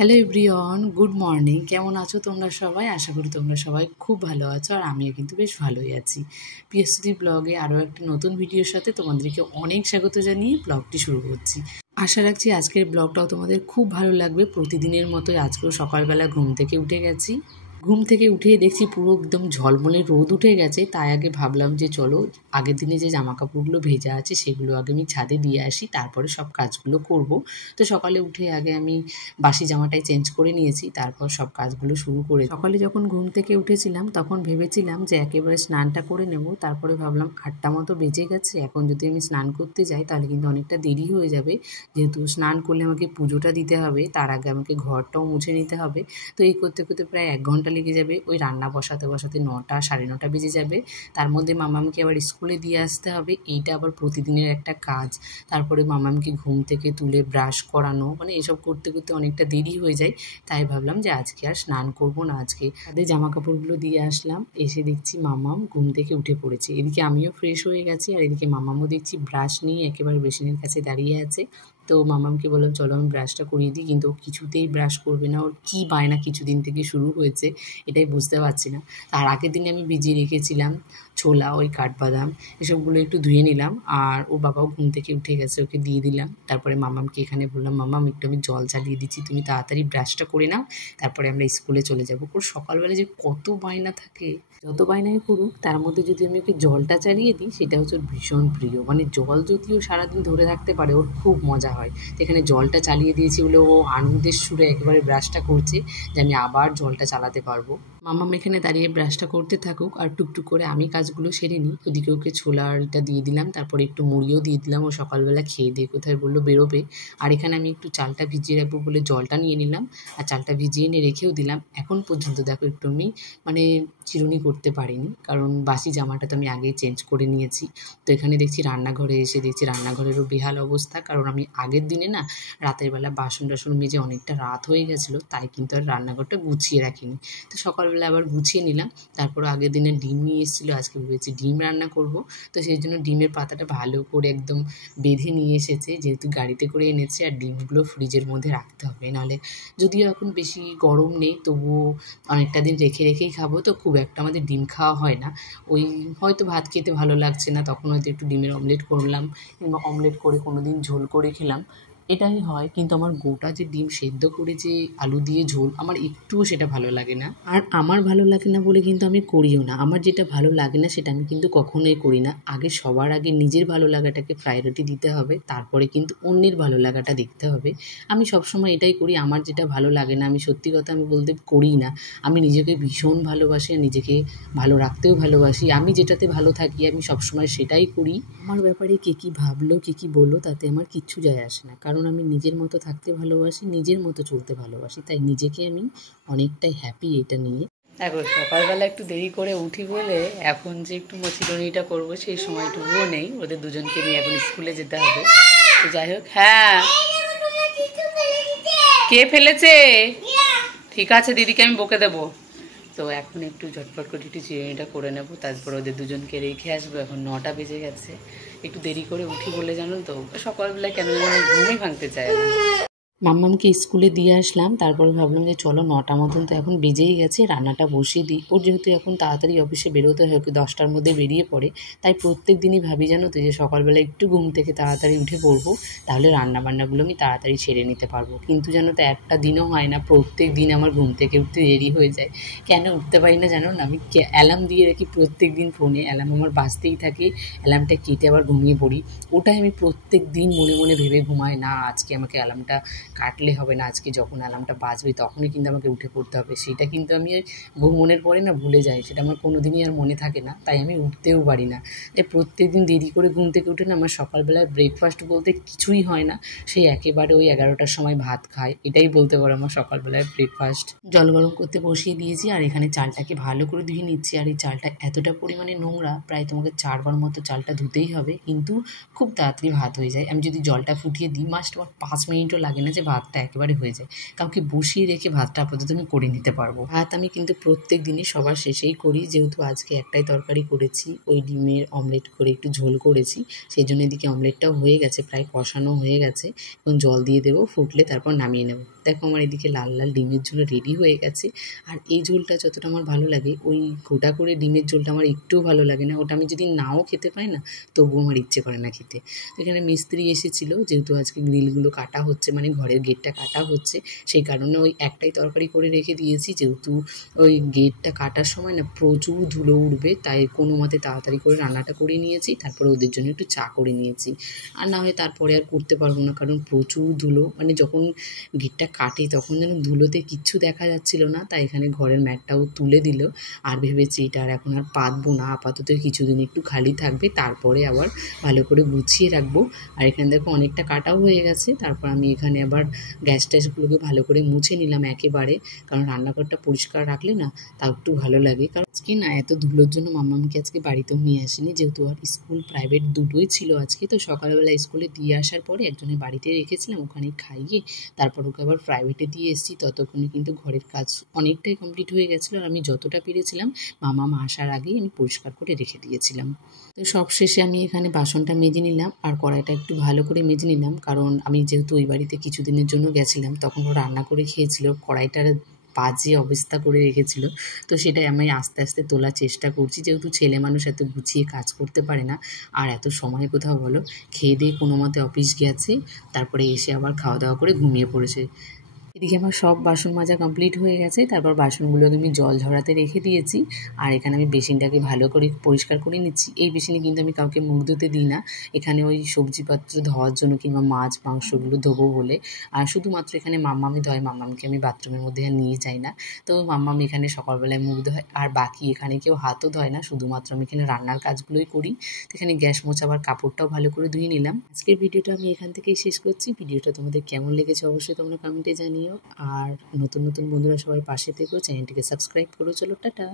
Hello everyone, good morning. কেমন আছো তোমরা সবাই? আশা করি তোমরা সবাই খুব ভালো আছো, আর আমিও কিন্তু বেশ ভালোই আছি। পিএসসি ব্লগে আরও একটি নতুন ভিডিওর সাথে তোমাদেরকে অনেক স্বাগত জানিয়ে ব্লগটি শুরু করছি। আশা রাখছি আজকের ব্লগটাও তোমাদের খুব ভালো লাগবে। প্রতিদিনের মতোই আজকেও সকালবেলা ঘুম থেকে উঠে গেছি। ঘুম থেকে উঠেই দেখছি পুরো একদম ঝলমলে রোদ উঠে গেছে। তাই আগে ভাবলাম যে চলো আগের দিনে যে জামা কাপড়গুলো ভেজা আছে সেগুলো আগে আমি ছাদে দিয়ে আসি, তারপরে সব কাজগুলো করব। তো সকালে উঠে আগে আমি বাসি জামাটাই চেঞ্জ করে নিয়েছি, তারপর সব কাজগুলো শুরু করে। সকালে যখন ঘুম থেকে উঠেছিলাম তখন ভেবেছিলাম যে একেবারে স্নানটা করে নেব, তারপরে ভাবলাম 8টা মতো বেজে গেছে, এখন যদি আমি স্নান করতে যাই তাহলে কিন্তু অনেকটা দেরি হয়ে যাবে। যেহেতু স্নান করলে আমাকে পুজোটা দিতে হবে, তার আগে আমাকে ঘরটাও মুছে নিতে হবে। তো এই করতে করতে প্রায় 1 ঘন্টা লেগে যাবে। ওই রান্না বসাতে বসাতে 9টা 9:30 বেজে যাবে। তার মধ্যে মামামকে আবার স্কুলে দিয়ে আসতে হবে, এইটা আবার প্রতিদিনের একটা কাজ। তারপরে মামামকে ঘুম থেকে তুলে ব্রাশ করানো, মানে এসব করতে করতে অনেকটা দেরি হয়ে যায়। তাই ভাবলাম যে আজকে আর স্নান করব না, আজকে তাদের জামা কাপড়গুলো দিয়ে আসলাম। এসে দেখছি মামাম ঘুম থেকে উঠে পড়েছে। এদিকে আমিও ফ্রেশ হয়ে গেছি, আর এদিকে মামামও দেখছি ব্রাশ নিয়ে একেবারে বেসিনের কাছে দাঁড়িয়ে আছে। তো মামামকে বললাম চলো আমি ব্রাশটা করিয়ে দিই, কিন্তু ও কিছুতেই ব্রাশ করবে না। ওর কী বায়না কিছুদিন থেকে শুরু হয়েছে এটাই বুঝতে পারছি না। তার আগের দিনে আমি ভিজিয়ে রেখেছিলাম ছোলা, ওই কাঠবাদাম, এসবগুলো একটু ধুয়ে নিলাম। আর ওর বাবাও ঘুম থেকে উঠে গেছে, ওকে দিয়ে দিলাম। তারপরে মামামকে এখানে বললাম মামাম একটু আমি জল চালিয়ে দিচ্ছি, তুমি তাড়াতাড়ি ব্রাশটা করে নাও, তারপরে আমরা স্কুলে চলে যাবো। ওর সকালবেলা যে কত বায়না থাকে, যত বায়নাই করুক তার মধ্যে যদি আমি ওকে জলটা চালিয়ে দিই সেটা হচ্ছে ওর ভীষণ প্রিয়। মানে জল যদিও সারাদিন ধরে থাকতে পারে ওর খুব মজা হয়। এখানে জলটা চালিয়ে দিয়েছি বলে ও আনন্দের সুরে একেবারে ব্রাশটা করছে যে আমি আবার জলটা চালাতে পারবো। মামাম এখানে দাঁড়িয়ে ব্রাশটা করতে থাকুক, আর টুকটুক করে আমি কাজগুলো সেরে নিই। ওদিকে ওকে ছোলাটা দিয়ে দিলাম, তারপরে একটু মুড়িও দিয়ে দিলাম। ও সকালবেলা খেয়ে দিয়ে কোথায় বললো বেরোবে। আর এখানে আমি একটু চালটা ভিজিয়ে রাখবো বলে জলটা নিয়ে নিলাম, আর চালটা ভিজিয়ে নিয়ে রেখেও দিলাম। এখন পর্যন্ত দেখো একটু আমি মানে চিরুনি করতে পারিনি, কারণ বাসি জামাটা তো আমি আগেই চেঞ্জ করে নিয়েছি। তো এখানে দেখছি রান্নাঘরে এসে দেখছি রান্নাঘরেরও বেহাল অবস্থা, কারণ আমি আগের দিনে না রাতের বেলা বাসন টাসন মেজে অনেকটা রাত হয়ে গেছিলো, তাই কিন্তু আর রান্নাঘরটা গুছিয়ে রাখিনি। তো সকালবেলা আবার গুছিয়ে নিলাম। তারপর আগের দিনে ডিম নিয়ে এসেছিলো, আজকে ভেবেছি ডিম রান্না করব। তো সেই জন্য ডিমের পাতাটা ভালো করে একদম বেঁধে নিয়ে এসেছে, যেহেতু গাড়িতে করে এনেছে। আর ডিমগুলো ফ্রিজের মধ্যে রাখতে হবে, নাহলে যদিও এখন বেশি গরম নেই তবুও অনেকটা দিন রেখে রেখেই খাবো, তো খুব একটা আমাদের ডিম খাওয়া হয় না। ওই হয়তো ভাত খেতে ভালো লাগছে না, তখন হয়তো একটু ডিমের অমলেট করলাম, কিংবা অমলেট করে কোনো দিন ঝোল করে খেলাম, এটাই হয়। কিন্তু আমার গোটা যে ডিম সেদ্ধ করে যে আলু দিয়ে ঝোল, আমার একটুও সেটা ভালো লাগে না। আর আমার ভালো লাগে না বলে কিন্তু আমি করিও না। আমার যেটা ভালো লাগে না সেটা আমি কিন্তু কখনোই করি না। আগে সবার আগে নিজের ভালো লাগাটাকে প্রায়োরিটি দিতে হবে, তারপরে কিন্তু অন্যের ভালো লাগাটা দেখতে হবে। আমি সবসময় এটাই করি, আমার যেটা ভালো লাগে না আমি সত্যি কথা আমি বলতে করিই না। আমি নিজেকে ভীষণ ভালোবাসি, আর নিজেকে ভালো রাখতেও ভালোবাসি। আমি যেটাতে ভালো থাকি আমি সবসময় সেটাই করি। আমার ব্যাপারে কে কী ভাবলো কে কী বললো তাতে আমার কিচ্ছু যায় আসে না, কারণ আমি নিজের মতো থাকতে ভালোবাসি, নিজের মতো চলতে ভালোবাসি। তাই নিজেকে আমি অনেকটাই হ্যাপি এটা নিয়ে। দেখো সকালবেলা একটু দেরি করে উঠি বলে এখন যে একটু চিরুনিটা করবো সেই সময়টুকুও নেই। ওদের দুজনকে নিয়ে এখন স্কুলে যেতে হবে। তো যাই হোক, হ্যাঁ কে ফেলেছে, ঠিক আছে দিদিকে আমি বকে দেবো। তো এখন একটু ঝটপট করে একটু চিরুনিটা করে নেবো, তারপর ওদের দুজনকে রেখে আসবো। এখন 9টা বেজে গেছে, একটু দেরি করে উঠি বলে জানো তো সকালবেলায় কেন যেন ঘুমই ভাঙতে চায় না। মাম্মামকে স্কুলে দিয়ে আসলাম, তারপরে ভাবলাম যে চলো 9টা মতন তো এখন বেজেই গেছে, রান্নাটা বসিয়ে দিই। ওর যেহেতু এখন তাড়াতাড়ি অফিসে বেরোতে হয়, ওকে 10টার মধ্যে বেরিয়ে পড়ে, তাই প্রত্যেক দিনই ভাবি জানো তো যে সকালবেলা একটু ঘুম থেকে তাড়াতাড়ি উঠে পড়বো, তাহলে রান্নাবান্নাগুলো আমি তাড়াতাড়ি সেরে নিতে পারবো। কিন্তু জানো তো একটা দিনও হয় না, প্রত্যেক দিন আমার ঘুম থেকে উঠতে দেরি হয়ে যায়। কেন উঠতে পারি না জানো না, আমি অ্যালার্ম দিয়ে রাখি প্রত্যেক দিন ফোনে, অ্যালার্ম আমার বাজতেই থাকে, অ্যালার্মটা কেটে আবার ঘুমিয়ে পড়ি। ওটাই আমি প্রত্যেক দিন মনে মনে ভেবে ঘুমাই, না আজকে আমাকে অ্যালার্মটা কাটলে হবে না, আজকে যখন অ্যালার্মটা বাজবে তখনই কিন্তু আমাকে উঠে পড়তে হবে। সেটা কিন্তু আমি ওই ঘুমোনোর পরে না ভুলে যাই, সেটা আমার কোনো দিনই আর মনে থাকে না, তাই আমি উঠতেও পারি না। তাই প্রত্যেক দিন দেরি করে ঘুম থেকে উঠে না আমার সকালবেলায় ব্রেকফাস্ট বলতে কিছুই হয় না। সেই একেবারে ওই 11টার সময় ভাত খাই, এটাই বলতে পারো আমার সকালবেলায় ব্রেকফাস্ট। জল গরম করতে বসিয়ে দিয়েছি, আর এখানে চালটাকে ভালো করে ধুয়ে নিচ্ছি। আর এই চালটা এতটা পরিমাণে নোংরা, প্রায় তোমাকে 4বার মতো চালটা ধুতেই হবে, কিন্তু খুব তাড়াতাড়ি ভাত হয়ে যায়। আমি যদি জলটা ফুটিয়ে দিই মাস্ট আমার 5 মিনিটও লাগে না যে যে ভাতটা একেবারে হয়ে যায়। কাউকে বসিয়ে রেখে ভাতটা আপাতত আমি করে নিতে পারবো। ভাত আমি কিন্তু প্রত্যেক দিনই সবার শেষেই করি, যেহেতু আজকে একটাই তরকারি করেছি, ওই ডিমের অমলেট করে একটু ঝোল করেছি, সেই জন্য এদিকে অমলেটটাও হয়ে গেছে, প্রায় কষানো হয়ে গেছে। এখন জল দিয়ে দেবো, ফুটলে তারপর নামিয়ে নেব। দেখো আমার এদিকে লাল লাল ডিমের ঝোল রেডি হয়ে গেছে। আর এই ঝোলটা যতটা আমার ভালো লাগে, ওই গোটা করে ডিমের ঝোলটা আমার একটুও ভালো লাগে না। ওটা আমি যদি নাও খেতে পাই না, তবুও আমার ইচ্ছে করে না খেতে। তো এখানে মিস্ত্রি এসেছিলো, যেহেতু আজকে গ্রিলগুলো কাটা হচ্ছে, মানে ঘরের গেটটা কাটা হচ্ছে, সেই কারণে ওই একটাই তরকারি করে রেখে দিয়েছি। যেহেতু ওই গেটটা কাটার সময় না প্রচুর ধুলো উঠবে, তাই কোনো মতে তাড়াতাড়ি করে রান্নাটা করে নিয়েছি, তারপরে ওদের জন্য একটু চা করে নিয়েছি। আর না হয় তারপরে আর করতে পারবো না, কারণ প্রচুর ধুলো, মানে যখন গেটটা কাটে তখন যেন ধুলোতে কিচ্ছু দেখা যাচ্ছিল না। তাই এখানে ঘরের ম্যাটটাও তুলে দিল, আর ভেবেছি এটা আর এখন আর পাতবো না, আপাতত কিছুদিন একটু খালি থাকবে, তারপরে আবার ভালো করে গুছিয়ে রাখবো। আর এখানে দেখো অনেকটা কাটাও হয়ে গেছে। তারপর আমি এখানে আবার গ্যাস ট্যাসগুলোকে ভালো করে মুছে নিলাম একেবারে, কারণ রান্নাঘরটা পরিষ্কার রাখলে না তাও একটু ভালো লাগে। কারণ আজকে না এত ধুলোর জন্য মাম্মামকে আজকে বাড়িতেও নিয়ে আসিনি, যেহেতু আর স্কুল প্রাইভেট দুটোই ছিল আজকে। তো সকালবেলা স্কুলে দিয়ে আসার পরে একজনের বাড়িতে রেখেছিলাম, ওখানে খাইয়ে তারপর ওকে আবার প্রাইভেটে দিয়ে এসেছি। ততক্ষণে কিন্তু ঘরের কাজ অনেকটাই কমপ্লিট হয়ে গেছিলো, আর আমি যতটা পেরেছিলাম মামা আসার আগেই আমি পরিষ্কার করে রেখে দিয়েছিলাম। তো সব শেষে আমি এখানে বাসনটা মেজে নিলাম, আর কড়াইটা একটু ভালো করে মেজে নিলাম, কারণ আমি যেহেতু ওই বাড়িতে কিছুদিনের জন্য গেছিলাম, তখন ও রান্না করে খেয়েছিল, কড়াইটার বাজে অবস্থা করে রেখেছিল। তো সেটাই আমি আস্তে আস্তে তোলার চেষ্টা করছি, যেহেতু ছেলে মানুষ এত গুছিয়ে কাজ করতে পারে না, আর এত সময় কোথাও বলো। খেয়ে দিয়ে কোনো মতে অফিস গেছে, তারপরে এসে আবার খাওয়া দাওয়া করে ঘুমিয়ে পড়েছে। এদিকে আমার সব বাসন মাজা কমপ্লিট হয়ে গেছে, তারপর বাসনগুলোকে আমি জল ঝরাতে রেখে দিয়েছি। আর এখানে আমি বেসিনটাকে ভালো করে পরিষ্কার করে নিচ্ছি। এই বেসিনে কিন্তু আমি কাউকে মুখ ধুতে দিই না, এখানে ওই সবজিপত্র ধোয়ার জন্য কিংবা মাছ মাংসগুলো ধোবো বলে। আর শুধুমাত্র এখানে মাম্মামি ধোয়, মাম্মামকে আমি বাথরুমের মধ্যে আর নিয়ে যাই না। তো মাম্মামি এখানে সকালবেলায় মুখ ধোয়, আর বাকি এখানে কেউ হাতও ধোয় না, শুধুমাত্র আমি এখানে রান্নার কাজগুলোই করি। তো এখানে গ্যাস মোছাবার কাপড়টাও ভালো করে ধুয়ে নিলাম। আজকের ভিডিওটা আমি এখান থেকেই শেষ করছি। ভিডিওটা তোমাদের কেমন লেগেছে অবশ্যই তোমরা কমেন্টে জানিও। আর নতুন নতুন বন্ধুরা সবাই পাশে থেকো, চ্যানেলটিকে সাবস্ক্রাইব করো। চলো টাটা।